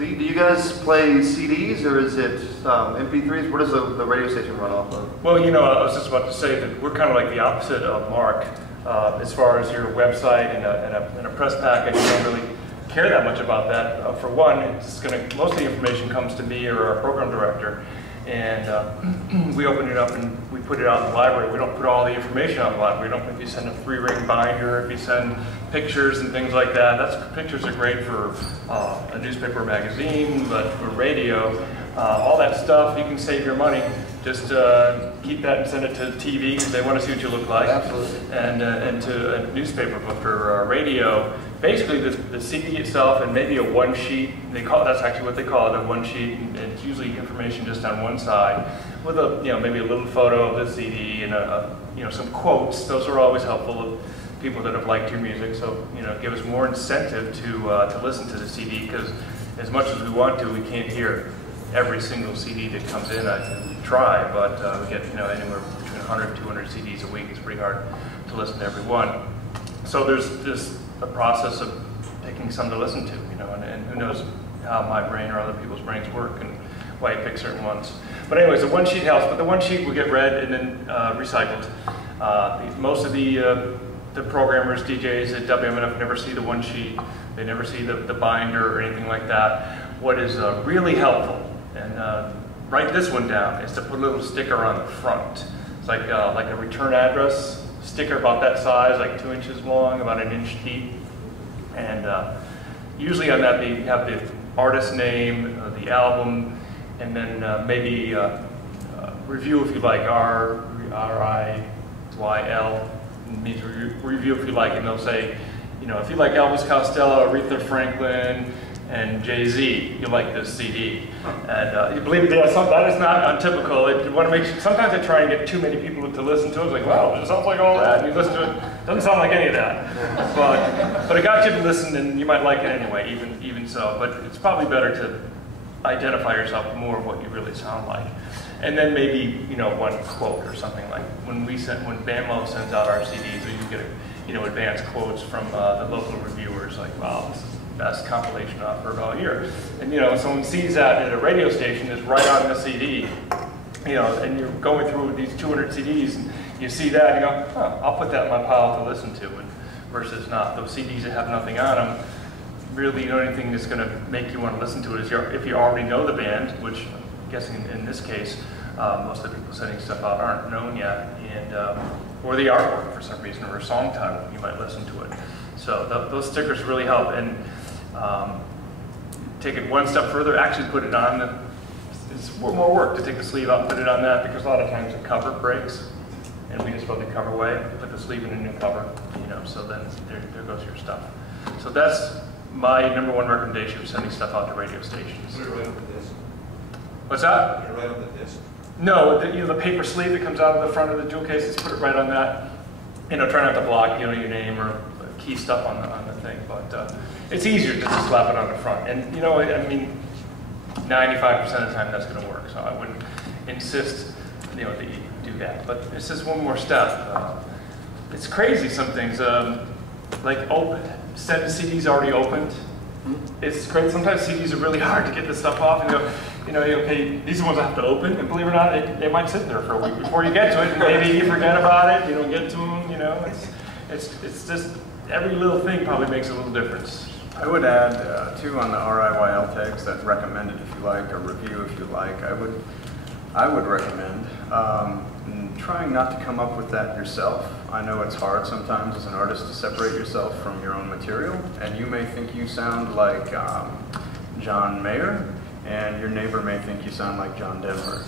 Lee, do you guys play CDs or is it MP3s? What does the radio station run off of? Well, you know, I was just about to say that we're kind of like the opposite of Mark as far as your website and a press package. You don't really care that much about that. For one, it's going to, most of the information comes to me or our program director, and we open it up and we put it out in the library. We don't put all the information out in the library. We don't, if you send a 3-ring binder, if you send pictures and things like that, pictures are great for a newspaper or magazine, but for radio, all that stuff, you can save your money. Just keep that and send it to TV because they want to see what you look like. Absolutely. And to a newspaper, but for radio, basically the CD itself and maybe a one sheet. That's actually what they call it, a one sheet, and it's usually information just on one side with maybe a little photo of the CD and some quotes. Those are always helpful of people that have liked your music. So give us more incentive to listen to the CD, because as much as we want to, we can't hear every single CD that comes in. I try, but we get anywhere between 100 and 200 CDs a week. It's pretty hard to listen to every one. So there's just a process of picking some to listen to, and who knows how my brain or other people's brains work and why you pick certain ones. But anyways, the one sheet helps, but the one sheet will get read and then recycled. Most of the programmers, DJs at WMNF never see the one sheet. They never see the binder or anything like that. What is really helpful, and write this one down, is to put a little sticker on the front. It's like a return address sticker about that size, like 2 inches long, about 1 inch deep. And usually on that they have the artist name, the album, and then maybe review if you like, RIYL, means review if you like, and they'll say, if you like Elvis Costello, Aretha Franklin, and Jay-Z, you like this CD. And you believe it, that is not untypical. You want to make sure, sometimes I try and get too many people to listen to it. It's like, wow, it sounds like all that. And you listen to it, doesn't sound like any of that. But it got you to listen, and you might like it anyway, even so. But it's probably better to identify yourself more of what you really sound like. And then maybe, one quote or something, like when BAMO sends out our CDs, we get advanced quotes from the local reviewers, like, wow, this is the best compilation I've heard all year. And someone sees that at a radio station, it's right on the CD, and you're going through these 200 CDs, and you see that, and you go, oh, I'll put that in my pile to listen to, versus not. Those CDs that have nothing on them, really the only thing that's going to make you want to listen to it is if you already know the band, which I'm guessing in this case, most of the people sending stuff out aren't known yet, and or the artwork for some reason, or a song title, you might listen to it. So those stickers really help. And take it one step further, actually put it on it's more work to take the sleeve out and put it on that, because a lot of times the cover breaks, and we just throw the cover away, put the sleeve in a new cover, so then there goes your stuff. So that's my #1 recommendation for sending stuff out to radio stations. Put it right on the disc. What's that? Put it right on the disc. No, the paper sleeve that comes out of the front of the jewel cases, put it right on that. Try not to block your name or key stuff on the thing, but it's easier just to slap it on the front. And 95% of the time that's going to work. So I wouldn't insist that you do that. But it's just one more step. It's crazy, some things, like send CDs already opened. It's great. Sometimes CDs are really hard to get this stuff off, and okay, these are the ones I have to open, and believe it or not, they might sit there for a week before you get to it, and maybe you forget about it, you don't get to them, it's just, every little thing probably makes a little difference. I would add, too, on the RIYL tags, that recommended if you like, or review if you like, I would recommend trying not to come up with that yourself. I know it's hard sometimes as an artist to separate yourself from your own material, and you may think you sound like John Mayer, and your neighbor may think you sound like John Denver.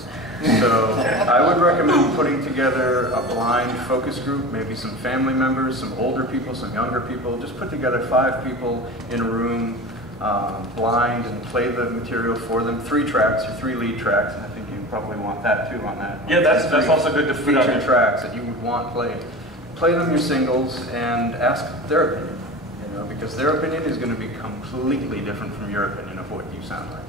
So I would recommend putting together a blind focus group, maybe some family members, some older people, some younger people. Just put together 5 people in a room, blind, and play the material for them. 3 tracks or 3 lead tracks, and I think you probably want that too on that. Yeah, that's also good to put on feature tracks that you would want played. Play them your singles and ask their opinion, because their opinion is going to be completely different from your opinion of what you sound like.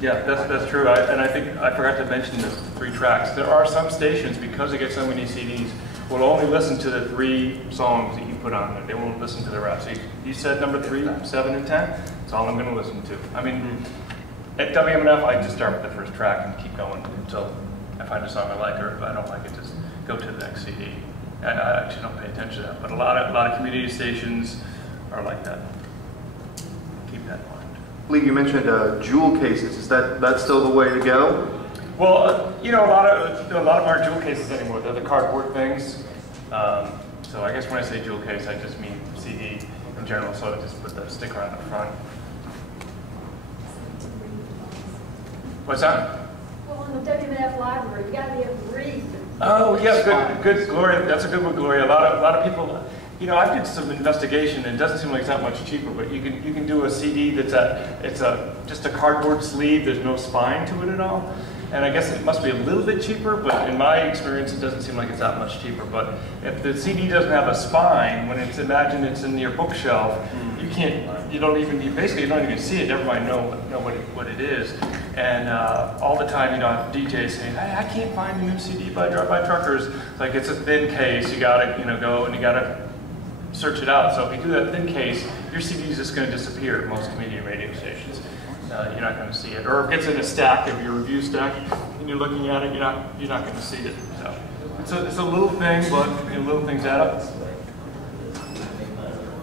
Yeah, that's true. I think I forgot to mention the 3 tracks. There are some stations, because they get so many CDs, will only listen to the 3 songs that you put on there. They won't listen to the rest. So you said number 3, 7, and 10. all I'm going to listen to. I mean, at WMNF, I just start with the first track and keep going until I find a song I like, or if I don't like it, just go to the next CD. I actually don't pay attention to that, but a lot of community stations are like that. Keep that in mind. Lee, you mentioned jewel cases. Is that still the way to go? Well, you know, a lot of them aren't jewel cases anymore. They're the cardboard things. So I guess when I say jewel case, I just mean CD in general. So I just put the sticker on the front. What's that? Well, in the WMNF library, you got to be able to read. Oh, yeah, good, Gloria. That's a good one, Gloria. A lot of people, you know, I did some investigation, and it doesn't seem like it's that much cheaper. But you can do a CD that's just a cardboard sleeve. There's no spine to it at all. And I guess it must be a little bit cheaper, but in my experience, it doesn't seem like it's that much cheaper. But if the CD doesn't have a spine, imagine it's in your bookshelf, you don't even see it. Never mind know what it is. And all the time, you know, DJs saying, hey, I can't find a new CD by Drive-By Truckers. It's like, it's a thin case. You gotta, go and you gotta search it out. So if you do that thin case, your CD is just going to disappear at most community radio stations. You're not going to see it, or if it gets in a stack of your review stack, and you're looking at it, you're not going to see it. So it's a little thing, but little things add up.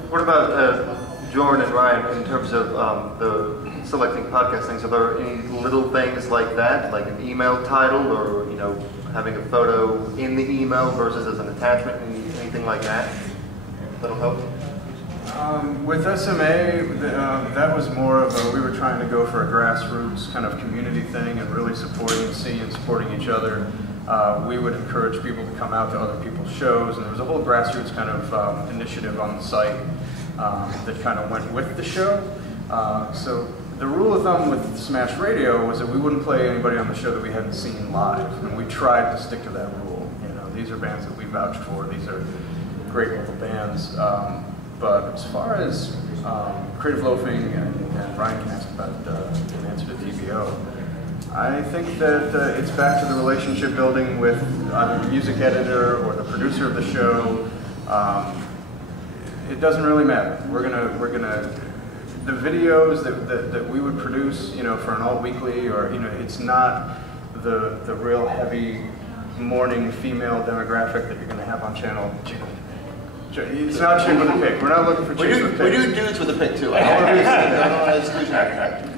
What about Jordan and Ryan in terms of the selecting podcast things? Are there any little things like that, like an email title, or having a photo in the email versus as an attachment, anything like that? That'll help. With SMA, that was more of we were trying to go for a grassroots kind of community thing and really supporting the scene and supporting each other. We would encourage people to come out to other people's shows, and there was a whole grassroots kind of initiative on the site that kind of went with the show. So the rule of thumb with Smash Radio was that we wouldn't play anybody on the show that we hadn't seen live, and we tried to stick to that rule. These are bands that we vouched for. These are great local bands. But as far as Creative Loafing, and Ryan can ask about an answer to TBO, I think that it's back to the relationship building with either the music editor or the producer of the show. It doesn't really matter. We're gonna the videos that we would produce, for an all weekly, or it's not the real heavy morning female demographic that you're gonna have on channel. It's not chick with a pick. We're not looking for chicks with a pick. We do dudes with a pick too. I don't want to exclusion.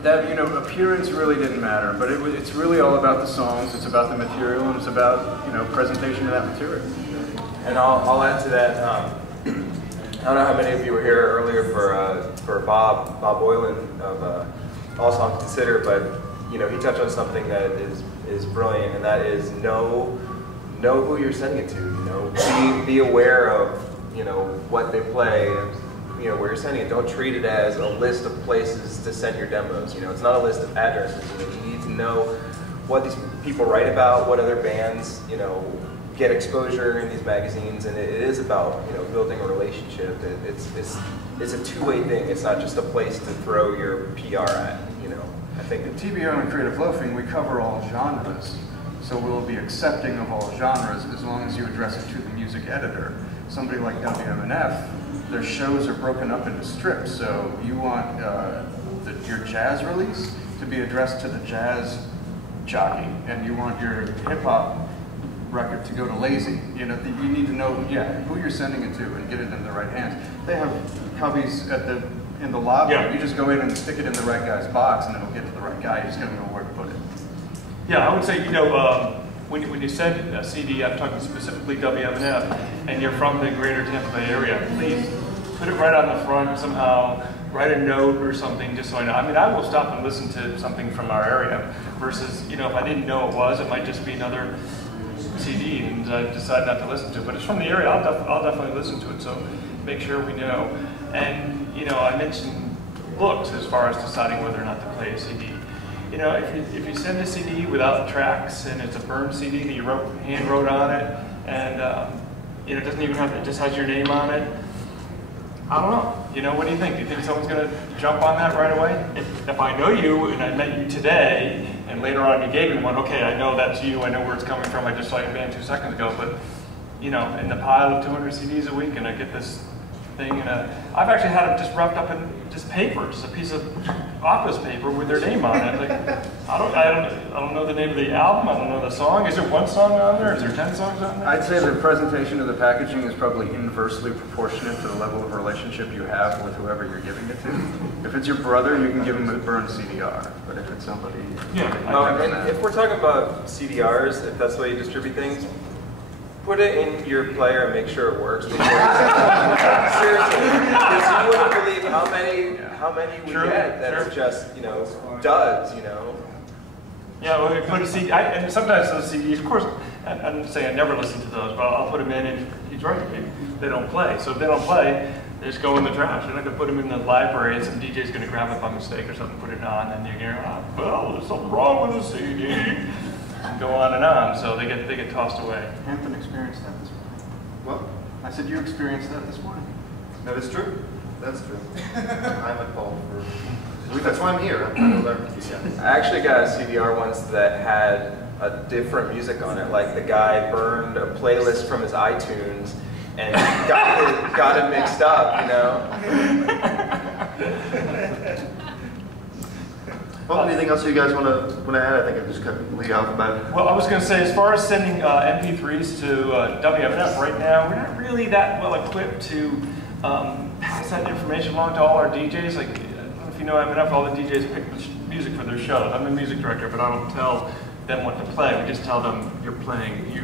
That appearance really didn't matter, but it's really all about the songs. It's about the material, and it's about presentation of that material. And I'll add to that. I don't know how many of you were here earlier for Bob Boylan of All Songs Considered, but he touched on something that is brilliant, and that is know who you're sending it to. Be aware of what they play, where you're sending it. Don't treat it as a list of places to send your demos. It's not a list of addresses. You need to know what these people write about, what other bands, get exposure in these magazines, and it is about, building a relationship. It's a two-way thing. It's not just a place to throw your PR at, I think. At TBO and Creative Loafing, we cover all genres. So we'll be accepting of all genres as long as you address it to the music editor. Somebody like WMNF, their shows are broken up into strips, so you want your jazz release to be addressed to the jazz jockey, and you want your hip-hop record to go to Lazy. You need to know, who you're sending it to and get it in the right hands. They have copies in the lobby. Yeah. You just go in and stick it in the right guy's box, and it'll get to the right guy. You just gotta know where to put it. Yeah, I would say, when you send a CD, I'm talking specifically WMNF, and you're from the greater Tampa Bay area, please put it right on the front somehow, write a note or something, just so I know. I mean, I will stop and listen to something from our area, versus, if I didn't know it might just be another CD, and I decide not to listen to it. But it's from the area, I'll definitely listen to it, so make sure we know. And, I mentioned books as far as deciding whether or not to play a CD. If you send a CD without tracks and it's a burned CD that you hand wrote on it, and it doesn't even it just has your name on it, I don't know. What do you think? Do you think someone's going to jump on that right away? If I know you and I met you today, and later on you gave me one, okay, I know that's you, I know where it's coming from, I just saw your band 2 seconds ago, but in the pile of 200 CDs a week, and I get this thing. And I've actually had it just wrapped up in just paper, just a piece of office paper with their name on it. Like, I don't know the name of the album. I don't know the song. Is there one song on there? Is there 10 songs on there? I'd say the presentation of the packaging is probably inversely proportionate to the level of relationship you have with whoever you're giving it to. If it's your brother, you can give him a burned CDR. But if it's somebody... Yeah. If we're talking about CDRs, if that's the way you distribute things, put it in your player and make sure it works. Seriously, because you wouldn't believe how many we get that are just, duds, Yeah, well, we put a CD, and sometimes those CDs, of course, I'm saying I never listen to those, but I'll put them in, and he's right, they don't play. So if they don't play, they just go in the trash. You're not going to put them in the library, and some DJ's going to grab it by mistake or something, put it on, and you're going, well, there's something wrong with the CD. And go on and on, so they get tossed away. Hampton experienced that this morning. Well, I said you experienced that this morning. that is true. That's true. I'm at fault for... That's why I'm here. I'm trying to learn. I actually got a CDR once that had a different music on it. Like the guy burned a playlist from his iTunes and got it mixed up, Well, anything else you guys want to add? I think I just cut Lee off about it. Well, I was going to say, as far as sending MP3s to WMNF right now, we're not really that well equipped to pass that information along to all our DJs. Like, I don't know if you know MNF, all the DJs pick the music for their shows. I'm the music director, but I don't tell them what to play. We just tell them you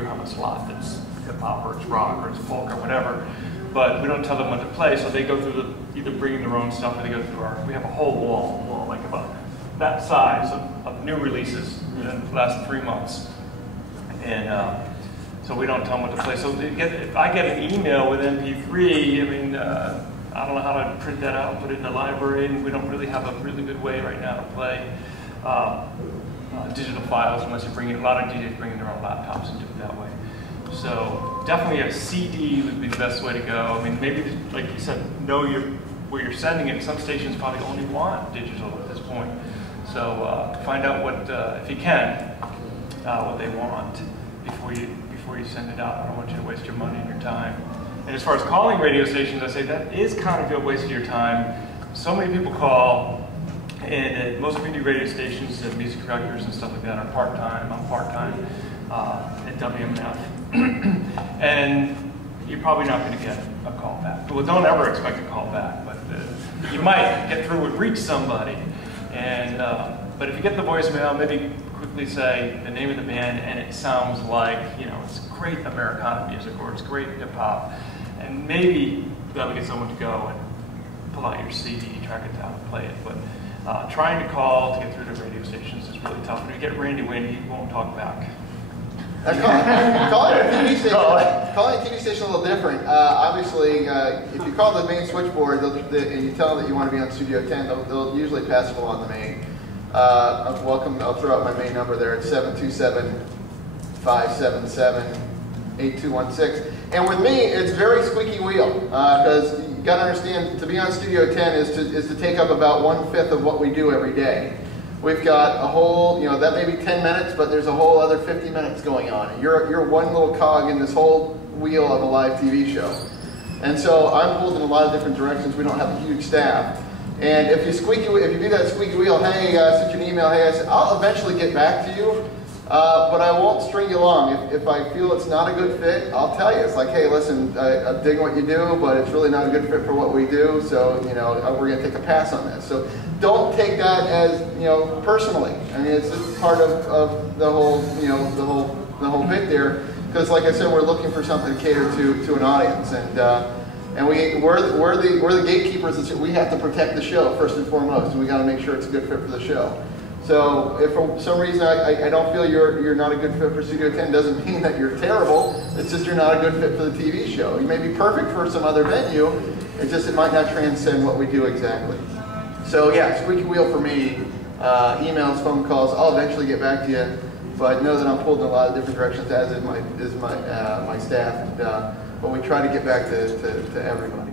have a slot that's hip hop or it's rock or it's folk or whatever. But we don't tell them what to play, so they go through either bringing their own stuff or they go through we have a whole wall like about that size of new releases in the last 3 months. And so we don't tell them what to play. So if I get an email with MP3, I mean, I don't know how to print that out and put it in the library, and we don't really have a really good way right now to play digital files unless you a lot of DJs bring in their own laptops and do it that way. So definitely a CD would be the best way to go. I mean, maybe, like you said, know where you're sending it. Some stations probably only want digital at this point. So find out what, if you can, what they want before you send it out. I don't want you to waste your money and your time. And as far as calling radio stations, I say that is kind of a waste of your time. So many people call, and most community radio stations and music directors and stuff like that are part-time. I'm part-time at WMNF. And you're probably not going to get a call back. Well, don't ever expect a call back, but you might get through and reach somebody. And but if you get the voicemail, maybe quickly say the name of the band, and it sounds like it's great Americana music or it's great hip hop, and maybe that'll get someone to go and pull out your CD, track it down, and play it. But trying to call to get through to radio stations is really tough. When you get Randy Wynn, he won't talk back. Calling a TV station a little different. Obviously, if you call the main switchboard and you tell them that you want to be on Studio 10, they'll usually pass it along the main. I'll throw out my main number there. It's 727-577-8216. And with me, it's very squeaky wheel because you got to understand, to be on Studio 10 is to take up about 1/5 of what we do every day. We've got a whole, that may be 10 minutes, but there's a whole other 50 minutes going on. And you're one little cog in this whole wheel of a live TV show. And so I'm pulled in a lot of different directions. We don't have a huge staff. And if you do that squeaky wheel, hey, I sent you an email, hey, I said, I'll eventually get back to you, but I won't string you along. If I feel it's not a good fit, I'll tell you. It's like, hey, listen, I'm digging what you do, but it's really not a good fit for what we do, so, we're going to take a pass on this. So don't take that as, personally. I mean, it's just part of the whole, the whole bit there. Because, like I said, we're looking for something to cater to an audience, and we're the gatekeepers. We have to protect the show first and foremost. And we got to make sure it's a good fit for the show. So if for some reason I don't feel you're not a good fit for Studio 10, doesn't mean that you're terrible. It's just you're not a good fit for the TV show. You may be perfect for some other venue. It might not transcend what we do exactly. So yeah, squeaky wheel for me. Emails, phone calls. I'll eventually get back to you, but know that I'm pulled in a lot of different directions, as is my staff. But we try to get back to everybody.